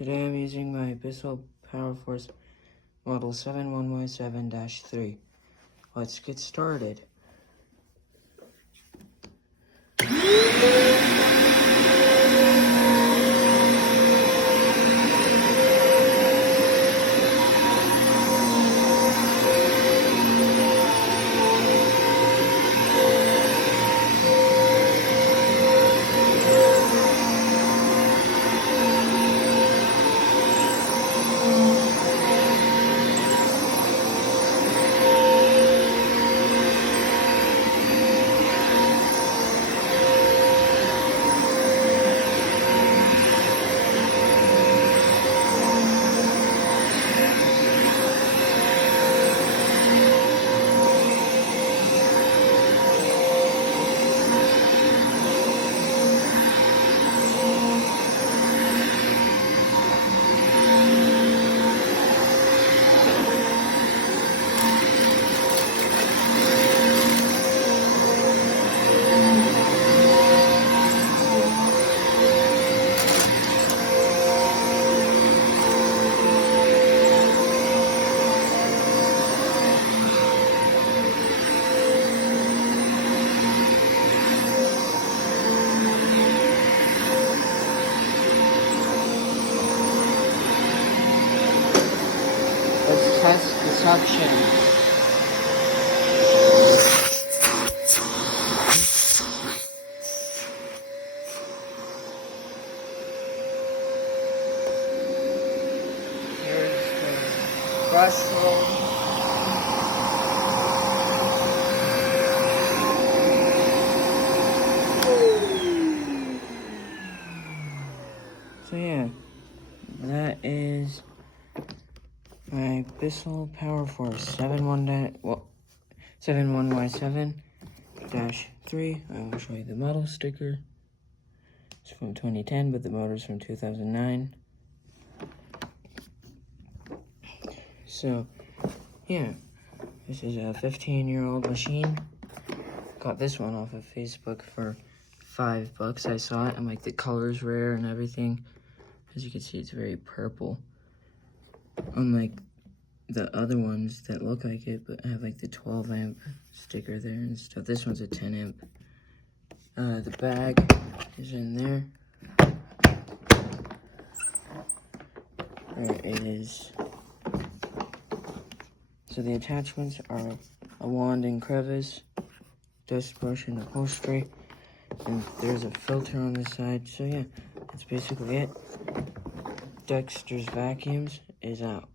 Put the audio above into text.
Today I'm using my Bissell powerforce model 71y7-3. Let's get started. Let's test the suction. Here's the brush roll. So yeah, that is my Bissell powerforce 71y7-3. I will show you the model sticker. It's from 2010, but the motor's from 2009. So, yeah, this is a 15-year-old machine. Got this one off of Facebook for $5. I saw it, and like the color's rare and everything. As you can see, it's very purple. Unlike the other ones that look like it, but have like the 12 amp sticker there and stuff. This one's a 10 amp. The bag is in there. There it is. So the attachments are a wand and crevice, dust brush and upholstery, and there's a filter on the side. So yeah, that's basically it. Dexter's Vacuums is out.